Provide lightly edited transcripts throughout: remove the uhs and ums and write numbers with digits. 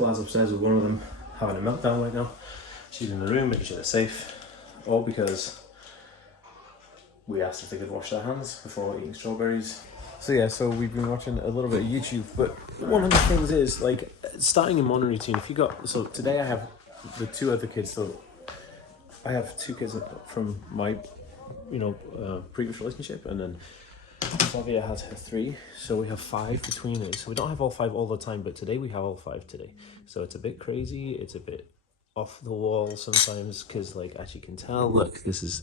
Fla's upstairs with one of them having a meltdown right now. She's in the room making sure they're safe, all because we asked if they could wash their hands before eating strawberries. So yeah, so we've been watching a little bit of YouTube, but one of the things is like starting a morning routine. If you got, so today I have the two other kids, so I have two kids from my, previous relationship, and then Flavia has her three, so we have five between us. So we don't have all five all the time, but today we have all five today. So it's a bit crazy, it's a bit off the wall sometimes, because like, as you can tell, look, this is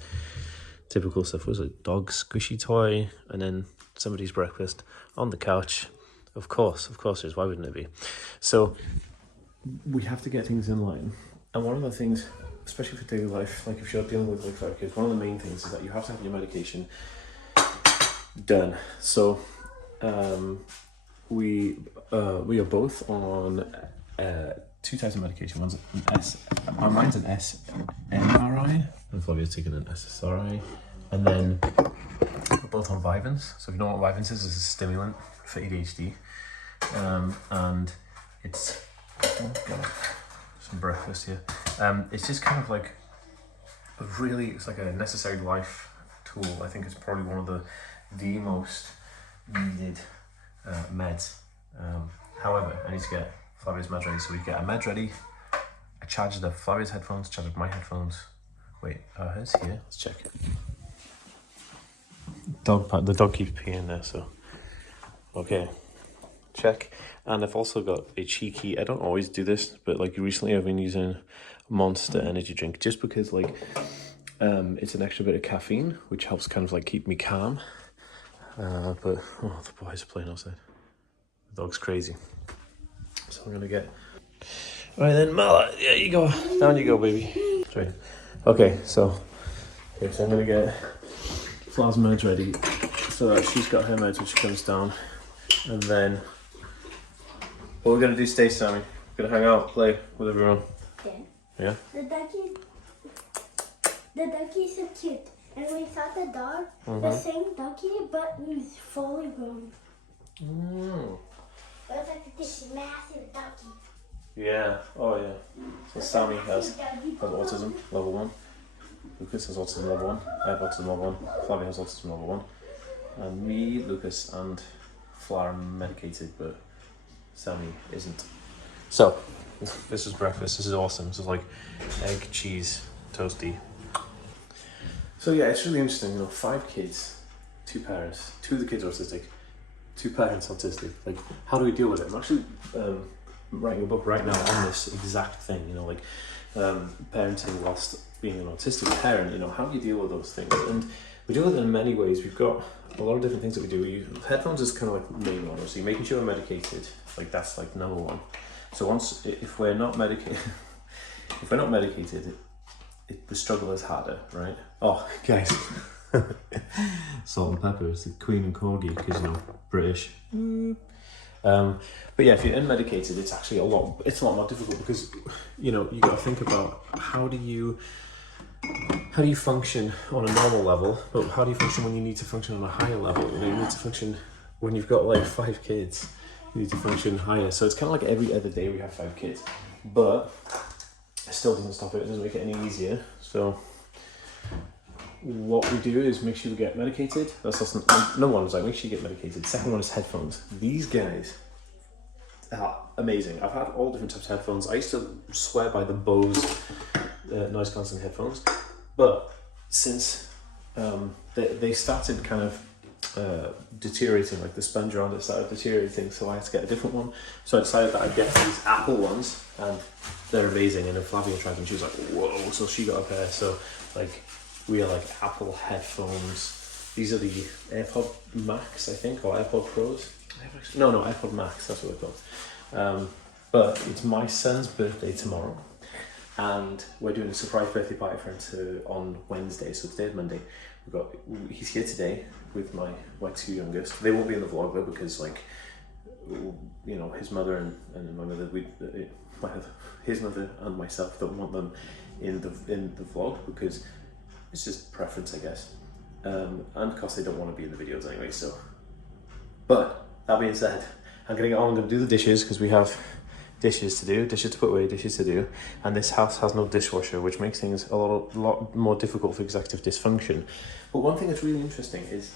typical stuff. Was a dog squishy toy, and then somebody's breakfast on the couch. Of course there's, why wouldn't it be? So we have to get things in line. And one of the things, especially for daily life, like if you're dealing with like 5 kids, one of the main things is that you have to have your medication done. So we are both on 2 types of medication. Mine's an SNRI, and Flavia's taking an SSRI, and then we're both on Vyvanse. So if you know what Vyvanse is, it's a stimulant for ADHD, and it's some breakfast here. It's just kind of like it's like a necessary life tool. I think it's probably one of the most needed meds. However, I need to get Flavia's med ready, so we get a med ready. I charged up Flavia's headphones, charged up my headphones. Wait, hers here. Let's check. The dog keeps peeing there, so okay. Check. And I've also got a cheeky, I don't always do this, but like recently I've been using Monster energy drink just because like it's an extra bit of caffeine, which helps kind of like keep me calm. But the boys are playing outside. The dog's crazy. So I'm gonna get. Alright then, Mala, yeah, you go. Down you go, baby. Sorry. Okay, so I'm gonna get Fla's meds ready so that she's got her meds when she comes down, and then what we're gonna do today, Sammy? We're gonna hang out, play with everyone. Okay. Yeah. The ducky is so cute, and we saw the dog, the same ducky, but he's fully grown. Mm. But it's like this massive ducky. Yeah. Oh yeah. So Sammy has autism level 1. Lucas has autism level 1. I have autism level 1. Flavia has autism level 1. And me, Lucas, and Fla are medicated, but Sammy isn't. So this is breakfast. This is awesome. This is like egg, cheese, toasty. So yeah, it's really interesting. 5 kids, 2 parents. 2 of the kids are autistic. 2 parents autistic. Like, how do we deal with it? I'm actually writing a book right now on this exact thing. Parenting whilst being an autistic parent. How do you deal with those things? And we deal with it in many ways. We've got a lot of different things that we do. Headphones is kind of like the main one. So you're making sure we're medicated. Like that's like number 1. So if we're not medicated, the struggle is harder, right? Oh, guys. Salt and pepper is the Queen and Corgi because British. But yeah, if you're unmedicated, it's actually a lot more difficult because you got to think about how do you function on a normal level, but how do you function when you need to function on a higher level? You need to function when you've got like 5 kids. You need to function higher. So it's kind of like every other day we have 5 kids, but it still doesn't stop it. It doesn't make it any easier. So what we do is make sure we get medicated. That's number 1 is like make sure you get medicated. Second one is headphones. These guys are amazing. I've had all different types of headphones. I used to swear by the Bose noise cancelling headphones, but since they started kind of deteriorating, like the sponge around it started deteriorating, so I had to get a different one. So I decided that I'd get these Apple ones, and they're amazing. And then Flavia tried them, she was like, whoa, so she got a pair. So like we are like Apple headphones. These are the AirPod Max, I think, or AirPod Pros. No, AirPod Max, that's what they're called. But it's my son's birthday tomorrow, and we're doing a surprise birthday party for him on Wednesday. So today's Monday. He's here today with my 2 youngest. They won't be in the vlog though because his mother and my mother, his mother and myself don't want them in the vlog because it's just preference, I guess. And of course they don't want to be in the videos anyway. So, but that being said, I'm gonna do the dishes because we have dishes to put away, dishes to do, and this house has no dishwasher, which makes things a lot more difficult for executive dysfunction. But one thing that's really interesting is,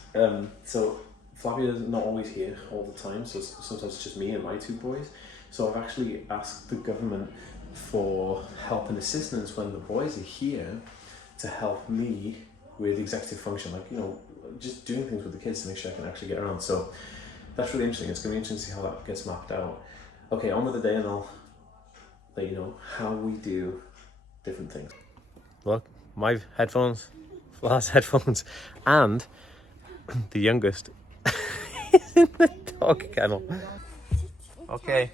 so Flavia's not always here all the time, so sometimes it's just me and my two boys. So I've actually asked the government for help and assistance when the boys are here to help me with executive function, like, you know, just doing things with the kids to make sure I can actually get around. So that's really interesting. It's going to be interesting to see how that gets mapped out. Okay, on with the day, and I'll let you know how we do different things. Look, my headphones, Fla's headphones, and the youngest is in the dog kennel. Okay.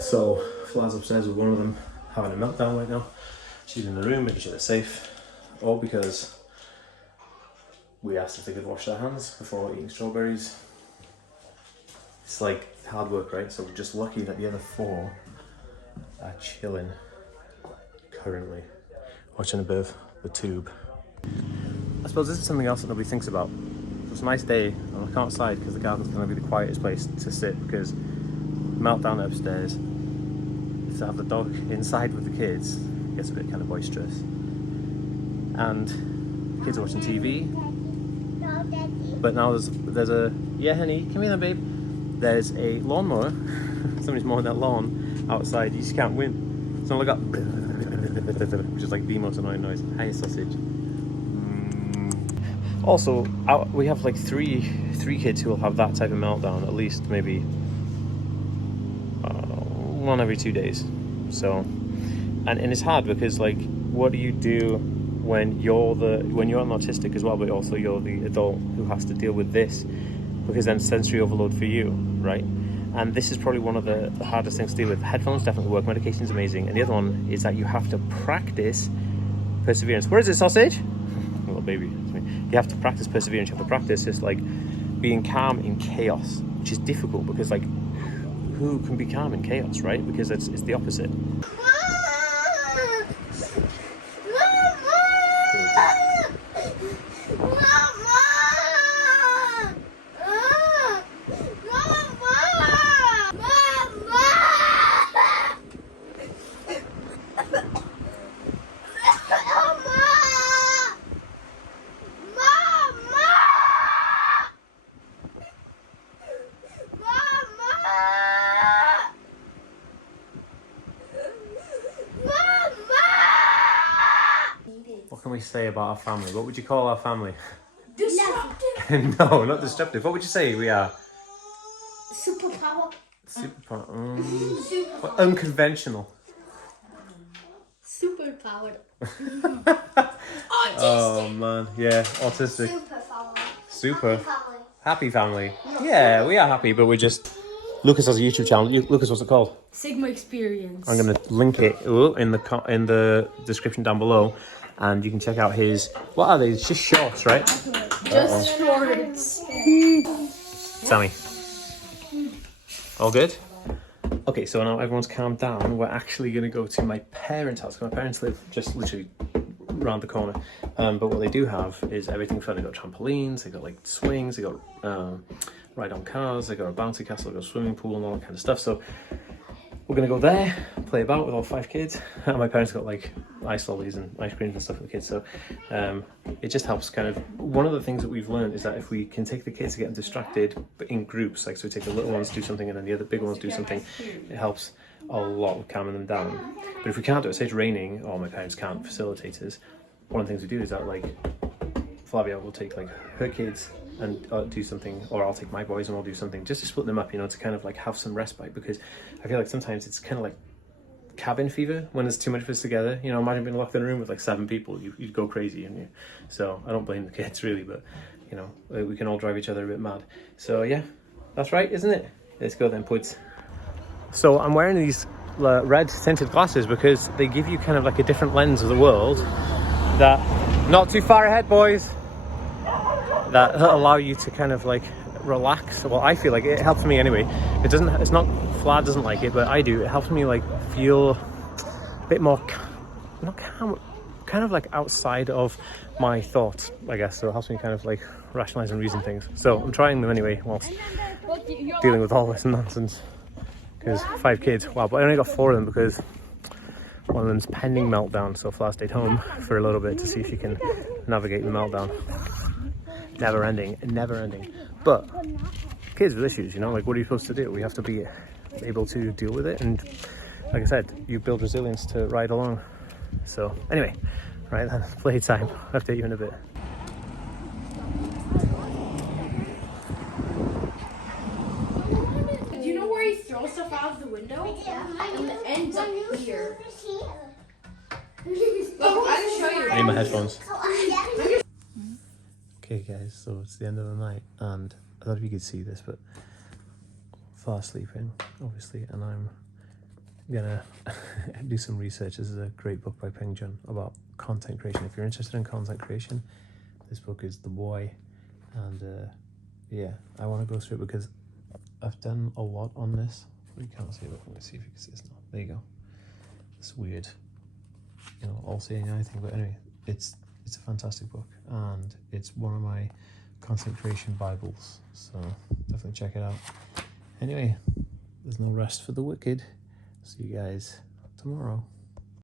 So Fla's upstairs with one of them having a meltdown right now. She's in the room making sure they're safe, all because we asked if they could wash their hands before eating strawberries. It's like hard work, right? So we're just lucky that the other four are chilling currently, watching a bit of the tube. I suppose this is something else that nobody thinks about. So it's a nice day and I can't slide because the garden's going to be the quietest place to sit, because meltdown upstairs, to have the dog inside with the kids, it gets a bit kind of boisterous. And the kids are watching TV. But now there's a, yeah honey, come here then babe. There's a lawnmower, somebody's mowing that lawn outside, you just can't win. So look up, which is like the most annoying noise. Hi sausage. Also, we have like three kids who will have that type of meltdown, at least maybe one every 2 days. So, and it's hard because, like, what do you do when you're an autistic as well, but also you're the adult who has to deal with this, because then sensory overload for you, right? And this is probably one of the hardest things to deal with. Headphones definitely work, medication is amazing, and the other one is that you have to practice perseverance. Where is it, sausage? Little baby. You have to practice perseverance. You have to practice just like being calm in chaos, which is difficult because, like, who can be calm in chaos, right? Because it's the opposite. What can we say about our family? What would you call our family? Disruptive. No, not disruptive. What would you say we are? Superpower. Well, unconventional. Superpowered. Oh man, yeah, autistic. Superpower. Super. Happy family. Yeah, we are happy, but we're just... Lucas has a YouTube channel. Lucas, what's it called? Sigma Experience. I'm going to link it in the description down below, and you can check out his... What are they? It's just shorts, right? Just shorts. Sammy. All good? Okay, so now everyone's calmed down. We're actually going to go to my parents' house. My parents live just literally around the corner. But what they do have is everything fun. They got trampolines, they got like swings, they got ride-on cars, they got a bouncy castle, they got a swimming pool and all that kind of stuff. So we're gonna go there, play about with all 5 kids. And my parents got like ice lollies and ice creams and stuff for the kids. So it just helps kind of, one of the things that we've learned is that if we can take the kids to get them distracted, but in groups, like so we take the little ones do something and then the other big ones do something, it helps a lot with calming them down. But if we can't do it, say it's raining, or my parents can't facilitate us, one of the things we do is that, like, Flavia will take like her kids and do something, or I'll take my boys and we'll do something just to split them up, you know, to kind of like have some respite, because I feel like sometimes it's kind of like cabin fever when there's too much of us together. You know, imagine being locked in a room with like 7 people, you'd go crazy, and so I don't blame the kids really, but you know, we can all drive each other a bit mad. So yeah, that's right, isn't it? Let's go then, puds. So I'm wearing these red tinted glasses because they give you kind of like a different lens of the world that, not too far ahead boys, that allow you to kind of like relax. Well, I feel like it helps me anyway. It's not, Vlad doesn't like it, but I do. It helps me like feel a bit more, not calm, kind of like outside of my thoughts, I guess. So it helps me kind of like rationalize and reason things. So I'm trying them anyway whilst dealing with all this nonsense. Because 5 kids, wow, but I only got 4 of them because one of them's pending meltdown. So Fla stayed home for a little bit to see if she can navigate the meltdown. Never ending. But kids with issues, you know, like what are you supposed to do? We have to be able to deal with it. And like I said, you build resilience to ride along. So anyway, right then, playtime. I'll update you in a bit. Do you know where he throws stuff out of the window? Yeah. And it ends up here. Look, I can show you. I need my headphones. Okay guys, so it's the end of the night and I don't know if you could see this, but fast sleeping, obviously, and I'm gonna do some research. This is a great book by Peng Jun about content creation. If you're interested in content creation, this book is the boy. And yeah, I want to go through it because I've done a lot on this. You can't see it, but I'm gonna see if you can see this now. There you go. It's weird, you know, all seeing eye thing, but anyway, it's a fantastic book and it's one of my content creation bibles, so definitely check it out. Anyway, there's no rest for the wicked. See you guys tomorrow.